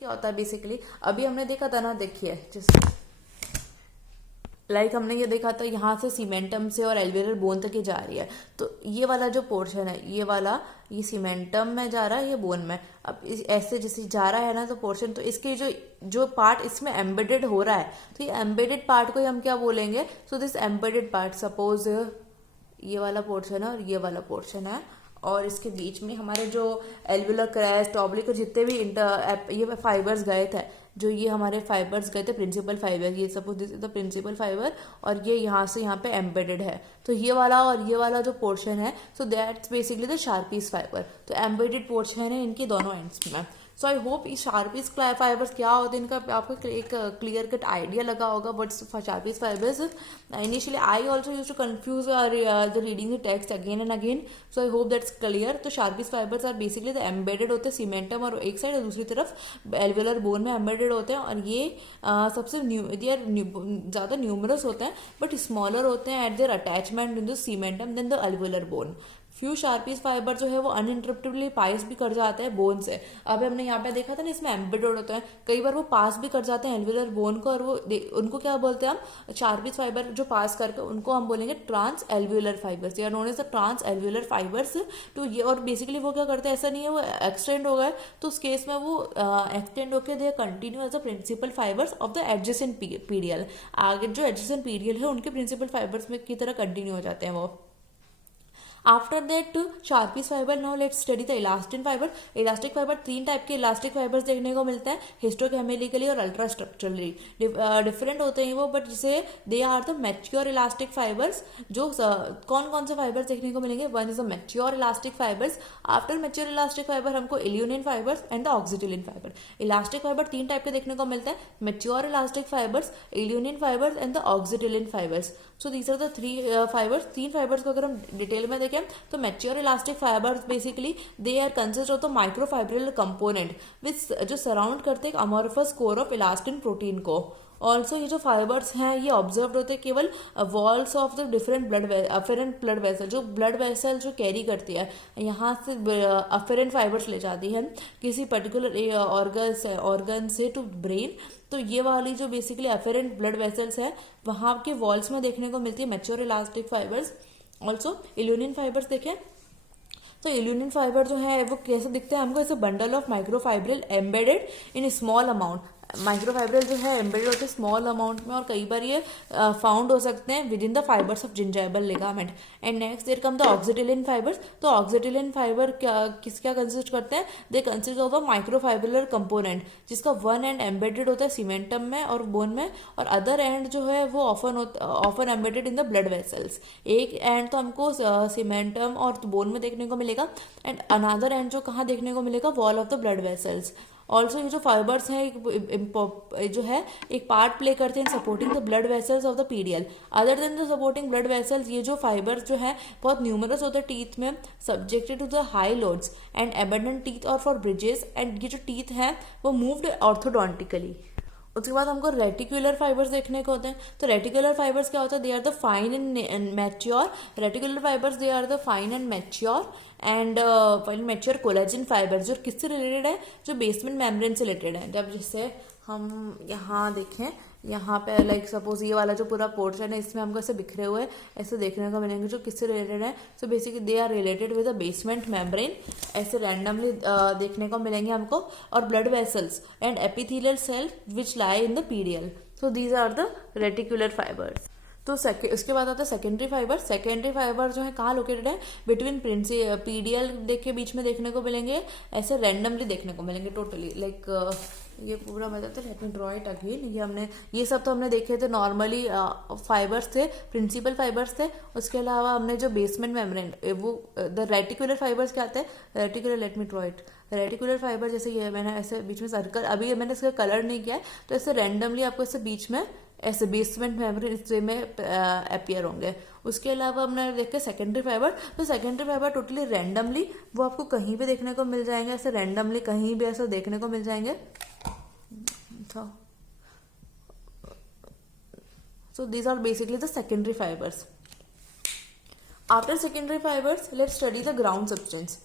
क्या होता है बेसिकली, अभी हमने देखा था ना, देखिए जैसे हमने ये देखा था यहाँ से सीमेंटम से और एल्वेलर बोन तक ये जा रही है। तो ये वाला जो पोर्शन है, ये वाला, ये सीमेंटम में जा रहा है, ये बोन में। अब ऐसे जैसे जा रहा है ना तो पोर्शन, तो इसके जो जो पार्ट इसमें एम्बेडेड हो रहा है, तो ये एम्बेडेड पार्ट को हम क्या बोलेंगे? So this embedded part, suppose ये वाला पोर्शन है और ये वाला पोर्शन है, और इसके बीच में हमारे जो एल्वुलर क्रेस्ट, ऑब्लिक, जितने भी ये फाइबर्स गए थे, जो ये हमारे फाइबर्स गए थे, प्रिंसिपल फाइबर, ये suppose this is the principal fibre, और ये यहाँ से यहाँ पे एम्बेडेड है। तो ये वाला और ये वाला जो पोर्शन है, so that's basically the Sharpey's fibre. तो एम्बेडेड पोर्शन है इनके दोनों एंड्स में। सो आई होप इस शार्पीस फाइबर्स क्या होते हैं इनका आपको एक क्लियर कट आइडिया लगा होगा। But Sharpey's fibres, initially I also use to confuse the reading the text again and again. So I hope that's clear. तो Sharpey's fibres are basically the embedded होते हैं सीमेंटम और एक side, और दूसरी तरफ एल्वेलर बोन में embedded होते हैं। और ये सबसे ज़्यादा न्यूमरस होते हैं, बट स्मॉलर होते हैं at their attachment in the cementum then the alveolar bone. Few Sharpey's fibre जो है वो अनइंटरप्टेबली पास भी कर जाते हैं बोन से। अब हमने यहाँ पे देखा था ना, इसमें एम्बेडेड होते हैं, कई बार वो पास भी कर जाते हैं एल्वेलर बोन को, और वो उनको क्या बोलते हैं हम? शार्पीस फाइबर जो पास करके उनको हम बोलेंगे ट्रांस एल्वेलर फाइबर्स, या known as the trans alveolar fibres. तो ये, और बेसिकली वो क्या करते हैं, ऐसा नहीं है वो एक्सटेंड हो गए, तो उस केस में वो एक्सटेंड होकर they continue as the principal fibres of the adjacent PDL. आगे जो एडजेसेंट पीडियल है उनके प्रिंसिपल फाइबर्स में की तरह कंटिन्यू हो जाते हैं वो। After that Sharpey's fibre, now let's study the elastin fibre. Elastic fibre, तीन टाइप के इलास्टिक फाइबर्स देखने को मिलते हैं, हिस्टोकेमिकली और अल्ट्रा स्ट्रक्चरली। डिफरेंट होते हैं वो, बट जैसे they are the mature elastic fibres. जो कौन कौन से फाइबर्स देखने को मिलेंगे? One is the mature elastic fibres. After mature elastic fibre हमको elaunin fibres and the oxytalan fibre. Elastic fibre तीन टाइप के देखने को मिलते हैं, mature elastic fibres, elaunin fibres and the oxytalan fibres. So these are the three fibres. तीन fibres को अगर हम डिटेल में देखें तो mature elastic fibres basically they are consist of the microfibril component which जो सराउंड करते हैं amorphous core of elastin protein को। ऑल्सो ये जो फाइबर्स हैं ये ऑब्जर्व होते हैं केवल walls of the different afferent blood vessel, जो ब्लड वेसल जो कैरी करती है, यहाँ से अफेरेंट फाइबर्स ले जाती है किसी पर्टिकुलर ऑर्गन से टू ब्रेन। तो ये वाली जो बेसिकली अफेरेंट ब्लड वेसल्स है वहाँ के वॉल्स में देखने को मिलती है mature elastic fibres. Also elaunin fibres देखें तो इल्यूनिन फाइबर जो है वो कैसे दिखते हैं हमको? ऐसे bundle of microfibril embedded in small amount. Microfibril जो है एम्बेडेड होते हैं स्मॉल अमाउंट में, और कई बार ये फाउंड हो सकते हैं within the fibres of gingival ligament. And next there come the oxytalan fibres. तो ऑक्सीटिलिन फाइबर क्या कंसिस्ट करते हैं? They consist of a microfibrillar component, जिसका वन एंड एम्बेडेड होता है सीमेंटम में और बोन में, और अदर एंड जो है वो often embedded in the blood vessels. एक एंड तो हमको सीमेंटम और बोन में देखने को मिलेगा, एंड अनदर एंड जो कहाँ देखने को मिलेगा? Wall of the blood vessels. Also ये जो फाइबर्स हैं जो है एक पार्ट प्ले करते हैं supporting the blood vessels of the पीडियल। Other than the supporting blood vessels, ये जो फाइबर्स जो है बहुत न्यूमरस होते हैं टीथ में, subjected to the high loads and abundant teeth और फॉर ब्रिजेस। एंड ये जो टीथ हैं वो मूव्ड ऑर्थोडोंटिकली। उसके बाद हमको रेटिकुलर फाइबर्स देखने को होते हैं। तो रेटिकुलर फाइबर्स क्या होता है? They are the fine and mature. Reticular fibres they are the fine and mature and mature collagen fibres, जो किससे रिलेटेड है? जो बेसमेंट मेम्ब्रेन से रिलेटेड है। जब जैसे हम यहाँ देखें, यहाँ पे लाइक सपोज ये वाला जो पूरा पोर्शन है इसमें हमको ऐसे बिखरे हुए ऐसे देखने को मिलेंगे, जो किससे रिलेटेड है? So basically they are related with the basement membrane, ऐसे रैंडमली देखने को मिलेंगे हमको। और blood vessels and epithelial cell which lie in the PDL. So these are the reticular fibres. तो उसके बाद आता है सेकेंडरी फाइबर। सेकेंडरी फाइबर जो है कहाँ लोकेटेड है? बिटवीन पीडियल के बीच में देखने को मिलेंगे, ऐसे रैंडमली देखने को मिलेंगे टोटली। लाइक ये पूरा बताते हैं, let me draw it again. ये सब तो हमने देखे थे नॉर्मली फाइबर्स थे, प्रिंसिपल फाइबर्स थे। उसके अलावा हमने जो बेसमेंट मेम्ब्रेन वो द रेटिकुलर फाइबर्स क्या आते हैं? Reticular, let me draw it. Reticular fibre जैसे ये मैंने ऐसे बीच में सर्कल, अभी मैंने इसका कलर नहीं किया है, तो ऐसे रैंडमली आपको ऐसे बीच में ऐसे बेसमेंट मेम्ब्रेन इस वे में अपीयर होंगे। उसके अलावा हमने देखे सेकेंडरी फाइबर। तो सेकेंडरी फाइबर टोटली रैंडमली वो आपको कहीं भी देखने को मिल जाएंगे, ऐसे रैंडमली कहीं भी ऐसा देखने को मिल जाएंगे। So these are basically the secondary fibers. After secondary fibers, let's study the ground substance.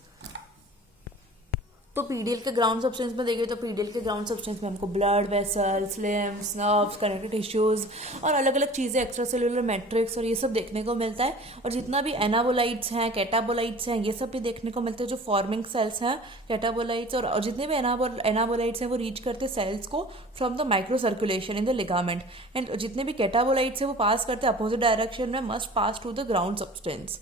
तो पीडीएल के ग्राउंड सब्सटेंस में देखिए तो पीडीएल के ग्राउंड सब्सटेंस में हमको blood vessels, limbs, nerves, connective tissues और अलग अलग चीज़ें, एक्स्ट्रा सेलुलर मैट्रिक्स और ये सब देखने को मिलता है। और जितना भी एनाबोलाइट्स हैं, कैटाबोलाइट्स हैं, ये सब भी देखने को मिलते हैं, जो फॉर्मिंग सेल्स हैं कैटाबोलाइट्स। और जितने भी एनाबोलाइट्स हैं वो रीच करते सेल्स को from the micro circulation in the ligament, and जितने भी कैटाबोलाइट्स हैं वो पास करते अपोजिट डायरेक्शन में, must pass to the ground substance.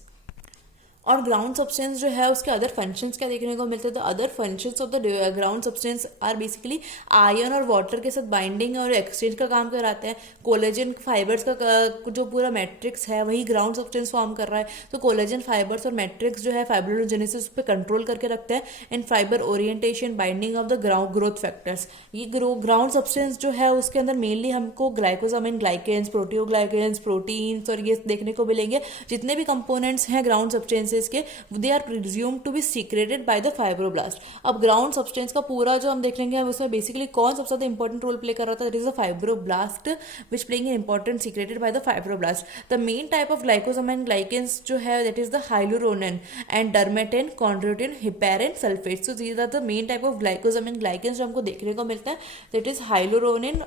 और ग्राउंड सब्सटेंस जो है उसके अदर फंक्शंस क्या देखने को मिलते हैं, तो other functions of the ground substance are basically iron और वाटर के साथ बाइंडिंग और एक्सचेंज का काम कराते हैं। कोलेजन फाइबर्स का जो पूरा मैट्रिक्स है वही ग्राउंड सब्सटेंस फॉर्म कर रहा है, तो कोलेजन फाइबर्स और मैट्रिक्स जो है फाइब्रोजेनेसिस पे कंट्रोल करके रखते हैं, and fibre orientation, binding of the growth factors. ये ग्राउंड सब्सटेंस जो है उसके अंदर मेनली हमको ग्लाइकोसामाइन ग्लाइकेन्स, प्रोटियोग्लाइकेन्स, प्रोटीन्स और ये देखने को मिलेंगे। जितने भी कंपोनेंट्स हैं ग्राउंड सब्सटेंसेस के, they are presumed to be secreted by the fibroblast. अब ग्राउंड सब्सटेंस का पूरा जो हम देख लेंगे, हम उसमें बेसिकली कौन सबसे ज्यादा इंपॉर्टेंट रोल प्ले कर रहा था, that is the fibroblast which playing an important secreted by the fibroblast. The main type of glycosaminoglycans जो है that is the hyaluronan and dermatan, chondroitin, heparin, sulphate. So these are the main type of glycosaminoglycans जो हमको देखने को मिलता है, that is hyaluronan,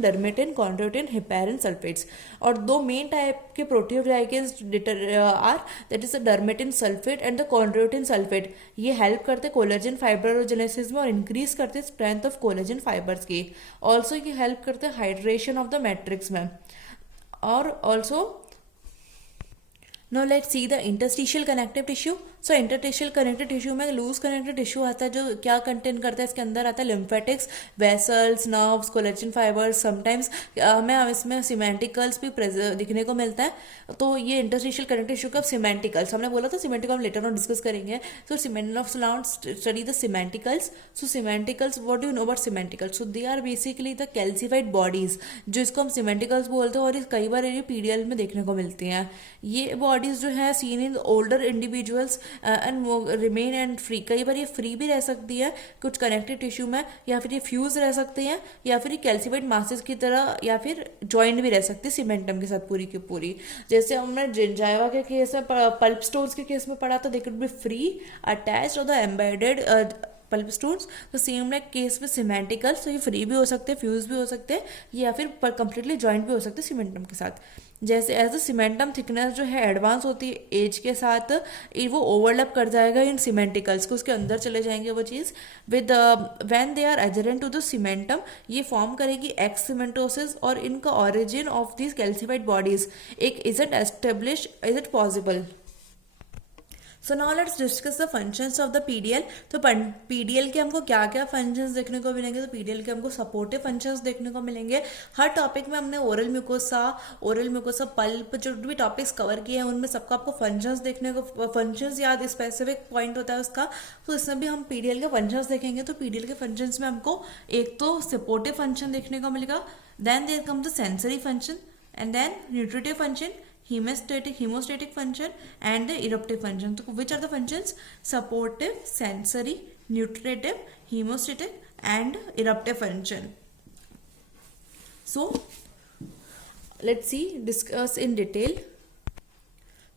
dermatan, chondroitin, heparin, sulphates. और दो मेन टाइप के proteoglycans are that is the dermatan sulphate and the chondroitin sulphate. ये हेल्प करते कोलेजन फाइब्रोजेनेसिस में और इंक्रीज करते स्ट्रेंथ ऑफ कोलेजन फाइबर्स की। ऑल्सो ये हेल्प करते हाइड्रेशन ऑफ द मैट्रिक्स में। और also now let's see the interstitial connective tissue. So interstitial connective tissue में लूज कनेक्टिव टिश्यू आता है जो क्या कंटेन करता है, इसके अंदर आता है lymphatics, vessels, nerves, collagen fibres, sometimes हमें इसमें सीमेंटिकल्स भी दिखने को मिलता है। तो ये इंटरस्टिशियल कनेक्टिव टिश्यू का सीमेंटिकल्स हमने बोला था, सीमेंटिकल हम लेटर ऑन डिस्कस करेंगे। So study the cementicles. So cementicles, what do you know about cementicles? So they are basically the calcified bodies, जो इसको हम सीमेंटिकल्स बोलते हैं, और कई बार ये पीडीएल में देखने को मिलती हैं। ये बॉडीज जो है seen in older individuals and remain and free. कई बार ये फ्री भी रह सकती है कुछ कनेक्टिव टिश्यू में, या फिर ये फ्यूज रह सकते हैं, या फिर ये कैल्सिफाइड मासेस की तरह, या फिर ज्वाइंट भी रह सकती है सीमेंटम के साथ पूरी की पूरी। जैसे हमने जिंजाइवा के केस में, पल्प स्टोन्स के केस में पढ़ा था, दे कुड बी फ्री अटैच्ड और द एम्बेडेड पल्प स्टोन्स। तो सेम लाइक केस में सीमेंटिकल्स, तो ये फ्री भी हो सकते हैं, फ्यूज भी हो सकते हैं, या फिर कंप्लीटली ज्वाइंट भी हो सकते हैं सीमेंटम के साथ। जैसे एज अ सीमेंटम थिकनेस जो है एडवांस होती है एज के साथ, वो ओवरलैप कर जाएगा इन सीमेंटिकल्स को, उसके अंदर चले जाएंगे वो चीज़। With when they are adherent to the cementum, ये फॉर्म करेगी एक्स सीमेंटोसिस, और इनका origin of this calcified bodies एक is it establish, is it possible? So now let's discuss the functions of the PDL. तो PDL के हमको क्या क्या फंक्शंस देखने को मिलेंगे? तो पीडीएल के हमको सपोर्टिव फंक्शंस देखने को मिलेंगे। हर टॉपिक में हमने ओरल म्यूकोसा, पल्प, जो भी टॉपिक्स कवर किए हैं उनमें सबका आपको फंक्शंस देखने को, फंक्शंस याद, स्पेसिफिक पॉइंट होता है उसका। तो इसमें भी हम पीडीएल के फंक्शंस देखेंगे। तो पीडीएल के फंक्शंस में हमको एक तो सपोर्टिव फंक्शन देखने को मिलेगा, then there come the sensory function, and then nutritive function, hemostatic function and the eruptive function. So which are the functions? Supportive, sensory, nutritive, hemostatic and eruptive function. So let's discuss in detail.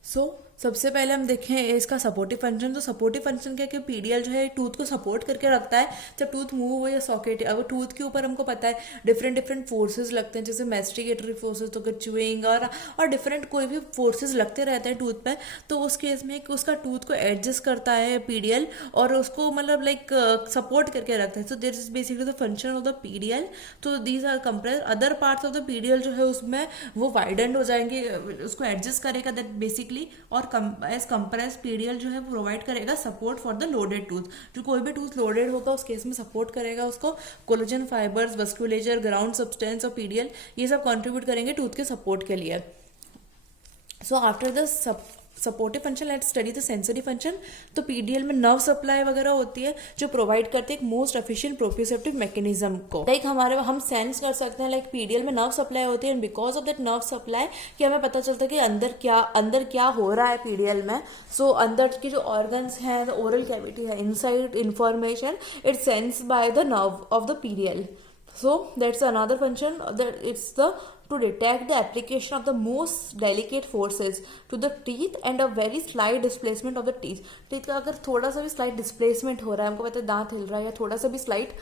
So सबसे पहले हम देखें इसका supportive function. तो supportive function क्या है कि PDL जो है टूथ को सपोर्ट करके रखता है जब टूथ मूव हो या सॉकेट। अब टूथ के ऊपर हमको पता है डिफरेंट फोर्सेस लगते हैं, जैसे मैस्टिकेटरी फोर्सेस, तो च्यूइंग और डिफरेंट कोई भी फोर्सेस लगते रहते हैं टूथ पे। तो उस केस में उसका टूथ को एडजस्ट करता है पीडीएल, और उसको मतलब लाइक सपोर्ट करके रखता है। So this is basically the function of the PDL. तो these are compress. Other parts of the PDL जो है उसमें वो वाइडेंड हो जाएंगे, उसको एडजस्ट करेगा दैट बेसिकली। और एज कंप्रेस पीडीएल जो है प्रोवाइड करेगा support for the loaded tooth. जो कोई भी टूथ लोडेड होगा उस केस में सपोर्ट करेगा उसको। कोलेजन फाइबर्स, वस्कुलेचर, ग्राउंड सब्सटेंस और पीडीएल ये सब कंट्रीब्यूट करेंगे टूथ के सपोर्ट के लिए। So after the supportive function let's study the sensory function. तो पीडीएल में नर्व सप्लाई वगैरह होती है जो प्रोवाइड करते हैं एक मोस्ट एफिशिएंट प्रोप्रियोसेप्टिव मैकेनिज्म को। लाइक हम सेंस कर सकते हैं, लाइक पीडीएल में नर्व सप्लाई होती है, and because of that nerve supply कि हमें पता चलता है कि अंदर क्या हो रहा है पीडीएल में। सो अंदर की जो ऑर्गन्स हैं, ओरल कैविटी है, inside information it sense by the nerve of the PDL. So that's another function, that it's the to detect the application of the most delicate forces to the teeth and a very slight displacement of the teeth. teeth का अगर थोड़ा सा भी slight displacement हो रहा है, हमको पता है दांत हिल रहा है या थोड़ा सा भी slight,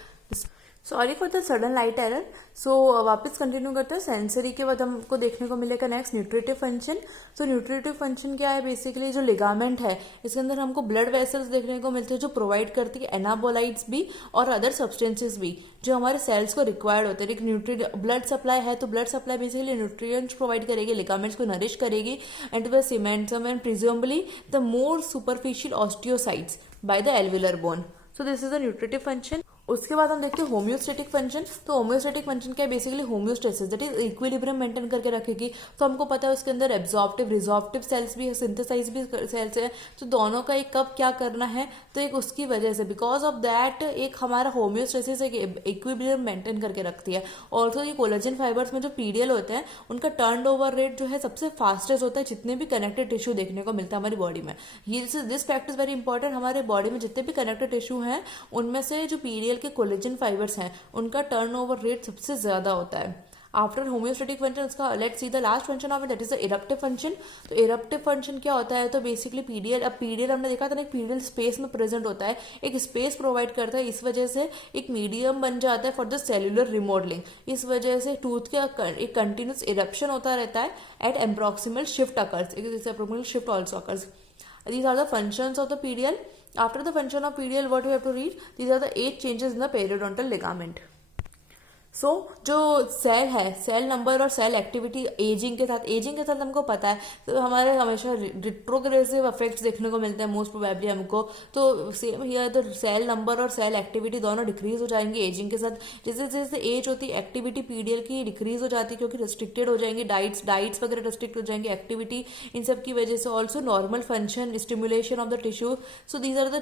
sorry for the sudden light error. So वापस कंटिन्यू करते हैं। सेंसरी के बाद हमको देखने को मिलेगा नेक्स्ट न्यूट्रिटिव फंक्शन। सो न्यूट्रिटिव फंक्शन क्या है, बेसिकली जो लिगामेंट है इसके अंदर हमको ब्लड वेसल्स देखने को मिलते हैं जो प्रोवाइड करती है एनाबोलाइट्स भी और अदर सब्सटेंसेस भी जो हमारे सेल्स को रिक्वायर्ड होते हैं। एक न्यूट्री ब्लड सप्लाई है तो blood supply basically nutrients provide करेगी, लिगामेंट्स को नरिश करेगी and the cementum and presumably the more superficial osteocytes by the alveolar bone. So this is the nutritive function. उसके बाद हम देखते हैं होम्योस्टेटिक फंक्शन। तो होम्योस्टेटिक फंक्शन क्या है, basically homeostasis, that is equilibrium maintain करके रखेगी। तो हमको पता है उसके अंदर एब्जॉर्प्टिव रिजॉर्प्टिव सेल्स भी है, सिंथेसाइज भी सेल्स है, तो दोनों का एक कब क्या करना है, तो एक उसकी वजह से बिकॉज ऑफ दैट एक हमारा होम्योस्टेसिस एक इक्विलिब्रियम मेंटेन करके रखती है। ऑल्सो ये कोलेजन फाइबर्स में जो पीडीएल होते हैं उनका टर्न ओवर रेट जो है सबसे फास्टेस्ट होता है जितने भी कनेक्टेड टिश्यू देखने को मिलता है हमारी बॉडी में। ये this fact is very important. हमारे बॉडी में जितने भी कनेक्टेड टिश्यू हैं उनमें से जो पीडीएल के कोलेजन फाइबर्स हैं उनका टर्नओवर रेट सबसे ज्यादा होता है। आफ्टर होम्योस्टेटिक फंक्शन उसका let's see the last function of it, that is the eruptive function. तो इरप्टिव फंक्शन क्या होता है, तो बेसिकली पीडीएल, अब पीडीएल हमने देखा था ना, एक पीडीएल स्पेस में प्रेजेंट होता है, एक स्पेस प्रोवाइड करता है, इस वजह से एक मीडियम बन जाता है फॉर द सेल्यूलर रिमॉडलिंग। इस वजह से टूथ के एक कंटिन्यूस इरप्शन होता रहता है at approximal shift occurs, approximal shift also occurs. These are the functions of the PDL. After the function of PDL, what we have to read? These are the 8 changes in the periodontal ligament. सो जो cell है, cell number और cell activity ageing के साथ हमको पता है तो हमारे हमेशा रिट्रोग्रेसिव इफेक्ट्स देखने को मिलते हैं मोस्ट प्रोबेबली हमको। तो सेम हियर तो सेल नंबर और सेल एक्टिविटी दोनों डिक्रीज हो जाएंगे एजिंग के साथ। जैसे जैसे एज होती है एक्टिविटी पीडीएल की डिक्रीज हो जाती है क्योंकि रिस्ट्रिक्टेड हो जाएंगे, डाइट्स वगैरह रिस्ट्रिक्ट हो जाएंगे, एक्टिविटी इन सब की वजह से। Also normal function, stimulation of the tissue. So these are the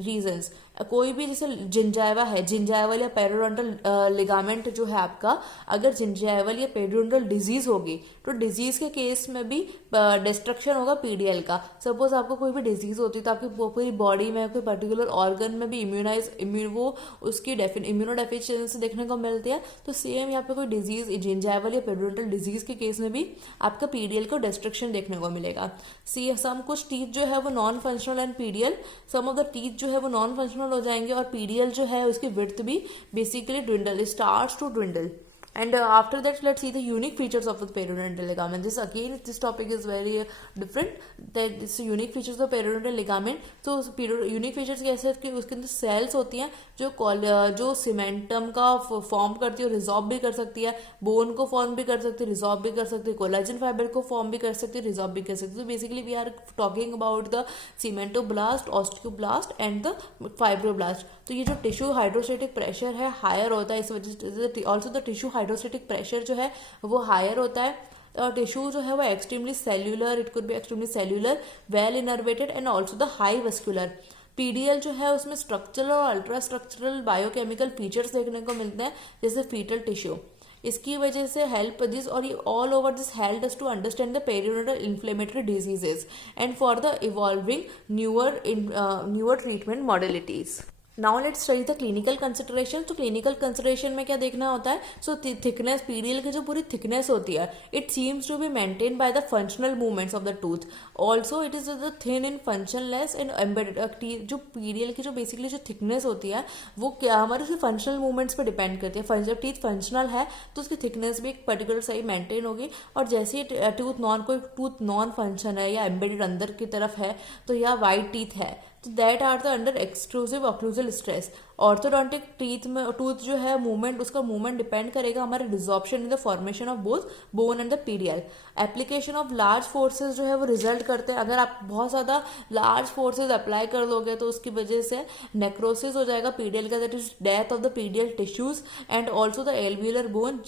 reasons. कोई भी जैसे जिंजाइवा है, जिंजाइवल या पेरिडोंटल लिगामेंट जो है आपका, अगर जिंजाइवल या पेरिडोंटल डिजीज होगी तो डिजीज के केस में भी डिस्ट्रक्शन होगा पीडीएल का। सपोज आपको कोई भी डिजीज होती है तो आपकी पूरी बॉडी में कोई पर्टिकुलर ऑर्गन में भी वो उसकी इम्यूनो डेफिशिएंसी देखने को मिलती है। तो सेम यहाँ पे कोई डिजीज जिंजाइवल या पेरिडोंटल डिजीज के केस में भी आपका पीडीएल को डिस्ट्रक्शन देखने को मिलेगा। सी सम कुछ टीथ जो है वो non functional and PDL, some of the teeth जो है वो नॉन फंक्शनल हो जाएंगे और पीडीएल जो है उसकी विड्थ भी basically dwindle, starts to dwindle. And after that, let's see the unique features of the periodontal ligament. This topic is very different. That this unique features of periodontal ligament. So unique features कैसे है कि उसके अंदर sales होती हैं जो cementum का form करती है, रिजॉर्ब भी कर सकती है, बोन को फॉर्म भी कर सकती है, रिजॉर्ब भी कर सकती है, कोलेजन फाइबर को फॉर्म भी कर सकती है, रिजॉर्ब भी कर सकती है। तो basically we are talking about the cementoblast, osteoblast and the fibroblast. तो ये जो टिश्यू हाइड्रोस्टेटिक प्रेशर है हायर होता है, इस वजह से also the tissue hydrostatic pressure जो है वो हायर होता है और टिश्यू जो है वो extremely cellular, it could be extremely cellular, well innervated and also the high vascular. PDL जो है उसमें स्ट्रक्चरल और अल्ट्रा स्ट्रक्चरल बायोकेमिकल फीचर्स देखने को मिलते हैं जैसे फीटल टिश्यू। इसकी वजह से हेल्प दिस और ये all over this help us to understand the periodontal inflammatory diseases and for the evolving newer treatment modalities. Now let's study the clinical consideration. तो क्लिनिकल कंसिडरेशन में क्या देखना होता है, सो थिकनेस, पीडीएल की जो पूरी थिकनेस होती है it seems to be maintain by the functional movements of the tooth. Also it is the thin in functionless and embedded. जो पीडीएल की जो बेसिकली जो थिकनेस होती है वो क्या हमारे उसके फंक्शनल मूवमेंट्स पर डिपेंड करती है। जब टीथ फंक्शनल है तो उसकी थिकनेस भी एक पर्टिकुलर सही मेंटेन होगी, और जैसे ही कोई टूथ नॉन फंक्शन है या एम्बेडेड अंदर की तरफ है तो या वाइट टीथ है तो that are the under exclusive occlusal stress. Orthodontic teeth में टूथ जो है मूवमेंट, उसका मूवमेंट डिपेंड करेगा हमारे desorption in the formation of both bone and the PDL. Application of large forces जो है वो रिजल्ट करते हैं, अगर आप बहुत ज़्यादा लार्ज फोर्सेज अप्लाई कर दोगे तो उसकी वजह से नेक्रोसिस हो जाएगा पीडीएल का, that is death of the PDL tissues and also the alveolar bone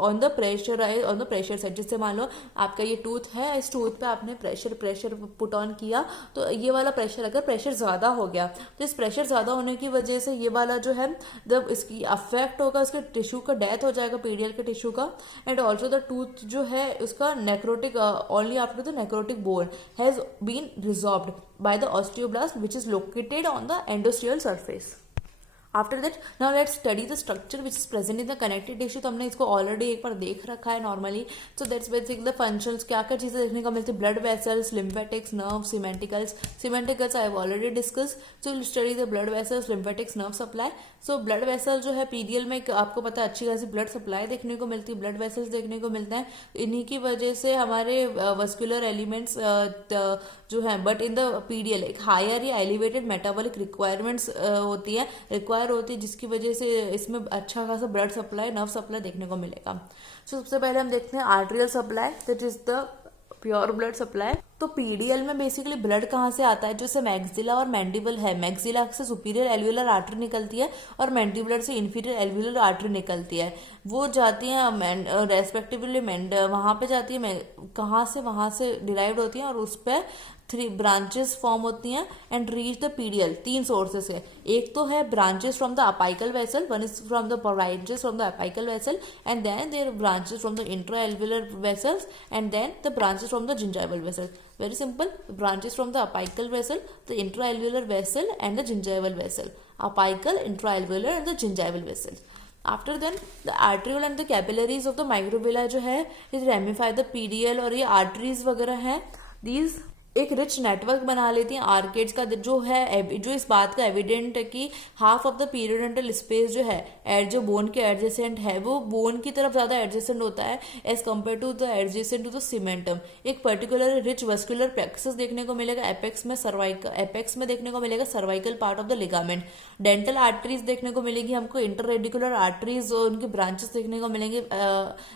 on the pressure side. जिससे मान लो आपका ये टूथ है, इस टूथ पे आपने प्रेशर पुट ऑन किया तो ये वाला प्रेशर, अगर प्रेशर ज्यादा हो गया तो इस प्रेशर ज्यादा होने की वजह से ये वाला जो है जब इसकी अफेक्ट होगा इसके टिश्यू का डेथ हो जाएगा पीडीएल के टिश्यू का। एंड ऑल्सो द टूथ जो है उसका necrotic only after the necrotic bone has been resorbed by the osteoblast which is located on the endosteal surface. After that now let's study the structure which is present in the connective tissue. तो हमने इसको already एक बार देख रखा है normally. So that's basic the functions, क्या क्या चीज़ें देखने को मिलती है, blood vessels, lymphatics, nerve, cementicles. Cementicles I have already discuss. So will study the blood vessels, lymphatics, nerve supply. So blood vessel जो है पीडीएल में आपको पता है अच्छी खासी ब्लड सप्लाई देखने को मिलती है, ब्लड वेसल्स देखने को मिलता है। इन्हीं की वजह से हमारे वस्कुलर एलिमेंट्स जो है, बट इन द पीडीएल एक हायर या एलिवेटेड मेटाबॉलिक रिक्वायरमेंट्स होती है, रिक्वायर होती है, जिसकी वजह से इसमें अच्छा खासा ब्लड सप्लाई, नर्व सप्लाई देखने को मिलेगा। सो सबसे पहले हम देखते हैं arterial supply, that is the pure blood supply. तो पीडीएल में बेसिकली ब्लड कहाँ से आता है, जैसे मैक्सिला और मैंडिबल है, मैक्सिला से सुपीरियर एल्वियोलर आर्टरी निकलती है और मैंडिबुलर से इंफीरियर एल्वियोलर आर्टरी निकलती है। वो जाती है रेस्पेक्टिवली वहाँ पे जाती है, कहाँ से, वहाँ से डिराइव्ड होती है और उस पर 3 ब्रांचेस फॉर्म होती हैं and reach the PDL. 3 sources है, एक तो है branches from the apical vessel, one is from the branches from the apical vessel and then there branches from the intra alveolar vessels and then the branches from the gingival vessel. Very simple. Branches from the apical vessel, the intraalveolar vessel, and the gingival vessel. Apical, intraalveolar, and the gingival vessel. After then, the arteriole and the capillaries of the microvilli जो है, is ramify the PDL और ये arteries वगैरह हैं. These एक rich network बना लेती हैं आर्केड्स का, जो है जो इस बात का एविडेंट है कि half of the periodontal space जो है जो बोन के एडजेसेंट है वो बोन की तरफ ज़्यादा एडजेसेंट होता है as compare to the adjacent to the cementum. एक पर्टिकुलर रिच वस्कुलर प्लेक्सस देखने को मिलेगा एपेक्स में देखने को मिलेगा cervical part of the ligament. Dental arteries देखने को मिलेगी हमको, इंटररेडिकुलर आर्टरीज और उनके ब्रांचेस देखने को मिलेंगे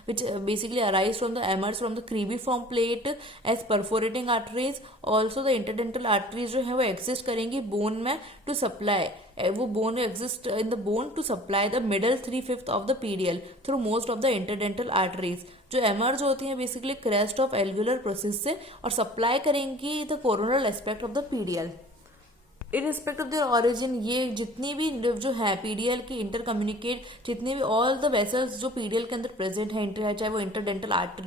which basically arise from the emerges from the cribriform plate as perforating arteries. Also the interdental arteries जो है वो एग्जिस्ट करेंगी बोन में टू सप्लाई, वो bone exist in the bone to supply the middle 3/5 of the PDL through most of the interdental arteries, जो emerge होती हैं basically crest of alveolar process से और सप्लाई करेंगी the coronal aspect of the PDL. इरिस्पेक्ट of their origin, ये जितनी भी जो है पीडीएल की इंटर कम्युनिकेट, जितनी भी ऑल द वेसल्स जो पीडीएल के अंदर प्रेजेंट है, चाहे वो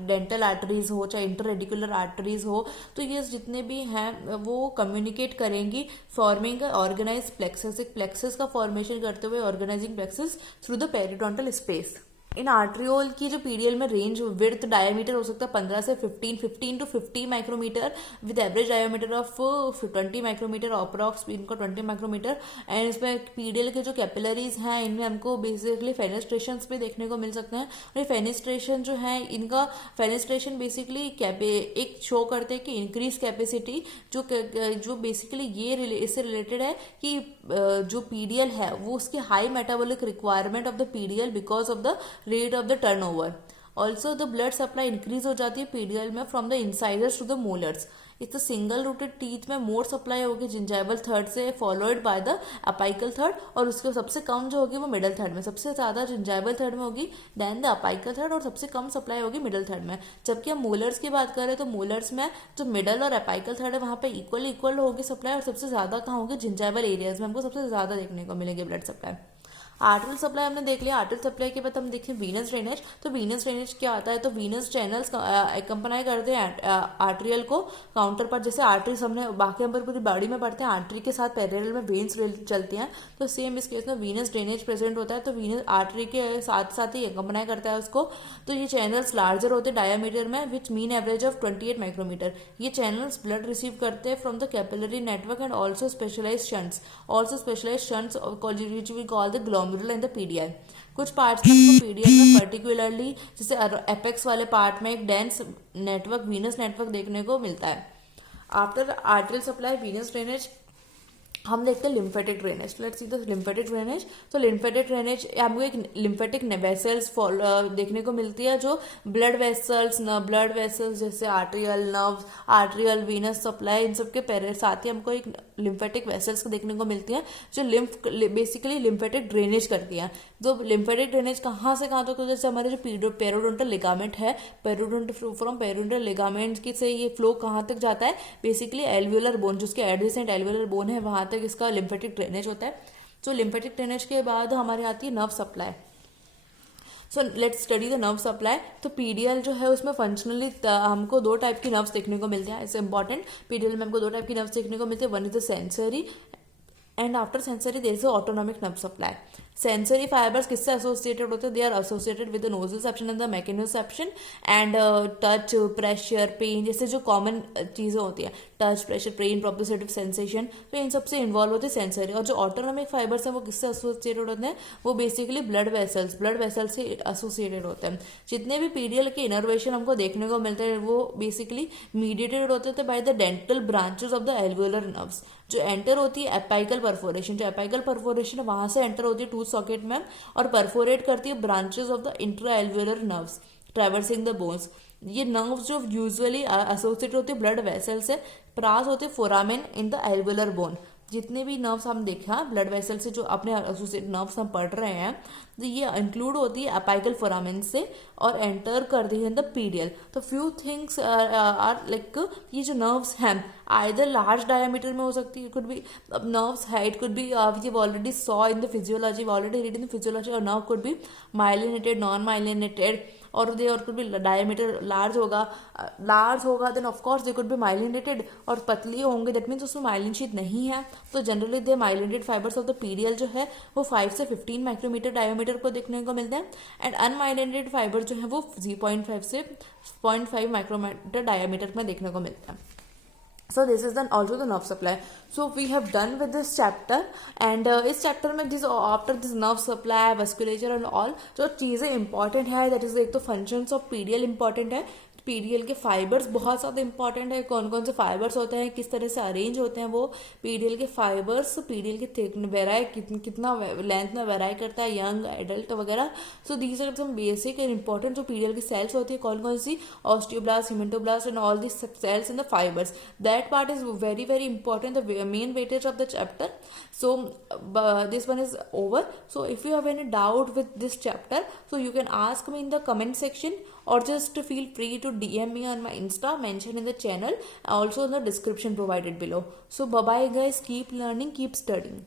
डेंटल आर्टरीज हो, चाहे इंटर रेडिकुलर आर्टरीज हो, तो ये जितने भी हैं वो कम्युनिकेट करेंगी फॉर्मिंग ऑर्गेनाइज प्लेक्सस, एक प्लेक्सस का फॉर्मेशन करते हुए organising plexus through the periodontal space. इन आर्ट्रियोल की जो पीडीएल में रेंज विड्थ डायमीटर हो सकता है 15 से 15 to 50 micrometre with average diameter of 20 micrometre, approx इनका 20 माइक्रोमीटर। एंड इसमें पीडीएल के जो कैपिलरीज हैं इनमें हमको बेसिकली फेनेस्ट्रेशन भी देखने को मिल सकते हैं। और ये फेनेस्ट्रेशन जो है, इनका फेनेस्ट्रेशन बेसिकली एक शो करते हैं कि इंक्रीज कैपेसिटी, जो बेसिकली ये इससे रिलेटेड है कि जो पीडीएल है वो उसकी high metabolic requirement of the PDL because of the rate of the turnover. Also the blood supply increase हो जाती है पीडीएल में from the incisors to the molars. इस सिंगल रूटेड टीथ में मोर सप्लाई होगी जिंजाइवल थर्ड से followed by the apical third, और उसके सबसे कम जो होगी वो मिडल थर्ड में, सबसे ज्यादा जिंजाइवल थर्ड में होगी देन द अपाइकल थर्ड, और सबसे कम सप्लाई होगी मिडल थर्ड में। जबकि हम मोलर्स की बात करें तो मोलर्स में जो मिडल और अपाइकल थर्ड है वहां पे इक्वल होगी सप्लाई, और सबसे ज्यादा कहाँ होगी जिंजाइवल एरियाज में हमको सबसे ज्यादा देखने को मिलेगी ब्लड सप्लाई। आर्टरियल सप्लाई हमने देख लिया। आर्टरियल सप्लाई के बाद हम देखें वीनस ड्रेनेज। तो वीनस ड्रेनेज क्या आता है, तो वीनस चैनल्स कंपनाई करते हैं आर्टरियल को काउंटर पर, जैसे आर्टरीज हमने बाकी हम पूरी बॉडी में पढ़ते हैं, आर्टरी के साथ पैरेलल में वेन्स चलती हैं, तो सेम इस केस में वीनस ड्रेनेज प्रेजेंट होता है। तो वीनस आर्टरी के साथ साथ ही कंपनाई करता है उसको। तो ये चैनल्स लार्जर होते हैं डायमीटर में which mean average of 28 micrometre. ये चैनल्स ब्लड रिसीव करते हैं from the capillary network and also specialise shunts, which we call the glomerule and the PDL. कुछ पार्ट्स में पीडीएल में पर्टिकुलरली जैसे एपेक्स वाले पार्ट में एक डेंस नेटवर्क, वीनस नेटवर्क देखने को मिलता है। After arterial supply venous drainage हम देखते हैं lymphatic drainage. Let's see the lymphatic drainage. तो लिम्फेटिक ड्रेनेज हमको एक लिम्फेटिक वेसल्स देखने को मिलती है, जो ब्लड वेसल्स जैसे arterial nerves, arterial venous supply, इन सब के साथ ही हमको एक लिम्फेटिक वेसल्स देखने को मिलती हैं जो बेसिकली लिम्फेटिक ड्रेनेज करती हैं। जो लिम्फेटिक ड्रेनेज कहाँ से कहाँ तक, तो जैसे हमारे जो पेरिडोंटल लिगामेंट है, फ्रॉम पेरिडोंटल लिगामेंट की से ये फ्लो कहाँ तक जाता है, बेसिकली एल्वियोलर बोन, जिसके एडजेसेंट एल्वियोलर बोन है वहां तक इसका लिम्फेटिक ड्रेनेज होता है। तो लिम्फेटिक ड्रेनेज के बाद हमारे आती है nerve supply. So let's study the nerve supply. तो पीडीएल जो है उसमें फंक्शनली हमको 2 टाइप की नर्व्स देखने को मिलते हैं। इट्स इंपॉर्टेंट, पीडीएल में हमको 2 टाइप की नर्व्स देखने को मिलती है। One is the sensory and after sensory there is autonomic nerve supply. Sensory fibres किससे एसोसिएटेड होते हैं? They are associated with the nociception and the mechanoreception and touch, pressure, pain जैसे जो कॉमन चीज़ें होती हैं, touch, pressure, pain, proprioceptive sensation, तो इन सबसे इन्वॉल्व होते हैं सेंसरी. और जो ऑटोनॉमिक फाइबर्स हैं वो किससे एसोसिएटेड होते हैं? वो बेसिकली ब्लड वेसल्स से एसोसिएटेड होते हैं. जितने भी पीडियल के इनर्वेशन हमको देखने को मिलते हैं वो बेसिकली मीडिएटेड होते थे by the dental branches of the alveolar nerves. जो एंटर होती है एपाइकल परफोरेशन, जो एपाइकल परफोरेशन है वहां से एंटर होती है टूथ सॉकेट में और परफोरेट करती है branches of the intra alveolar nerves traversing the bones. ये नर्व्स जो यूजुअली एसोसिएटेड होती है ब्लड वेसल से, पास होते foramen in the alveolar bone. जितने भी नर्व्स हम देखा ब्लड वेसल से जो अपने एसोसिएटेड नर्व्स हम पढ़ रहे हैं, तो ये इंक्लूड होती है अपाइकल फोरामेन से और एंटर कर दी है इन द पीडियल. तो फ्यू थिंग्स आर लाइक, ये जो नर्व्स हैं आइदर लार्ज डायमीटर में हो सकती है, कुड बी नर्व्स है, it could be we already saw in the physiology, already read in the physiology, और nerve could be myelinated, non myelinated, और दे और कुड बी डायमीटर लार्ज होगा then of course they could be myelinated, और पतली होंगे that means उसमें myelin sheath नहीं है. तो generally they myelinated fibres of the PDL जो है वो 5 से 15 माइक्रोमीटर डायमीटर को देखने को मिलते हैं. एंड अनमाइलिनेटेड फाइबर जो है वो 0.5 से 0.5 माइक्रोमीटर डायमीटर में देखने को मिलता है. So this is then also the nerve supply. So we have done with this chapter, and इस chapter में this after this nerve supply, vasculature and all जो चीज़ें important है, that is एक तो functions of PDL important है. PDL के fibres बहुत ज़्यादा इंपॉर्टेंट है. कौन कौन से फाइबर्स होते हैं, किस तरह से अरेंज होते हैं वो पीडीएल के फाइबर्स, पीडीएल के थिक वेराई कितना लेंथ में वेराई करता है, यंग, एडल्ट वगैरह. So these are some basic and important जो पीडीएल की सेल्स होती है, कौन कौन सी, osteoblast, haematoblast and all this cells in the fibres. That part is very very important, the main weightage of the chapter. So this one is over. So if you have any doubt with this chapter, so you can ask me in the comment section, or just feel free to DM me on my Insta, mention in the channel, also in the description provided below. So bye bye guys, keep learning, keep studying.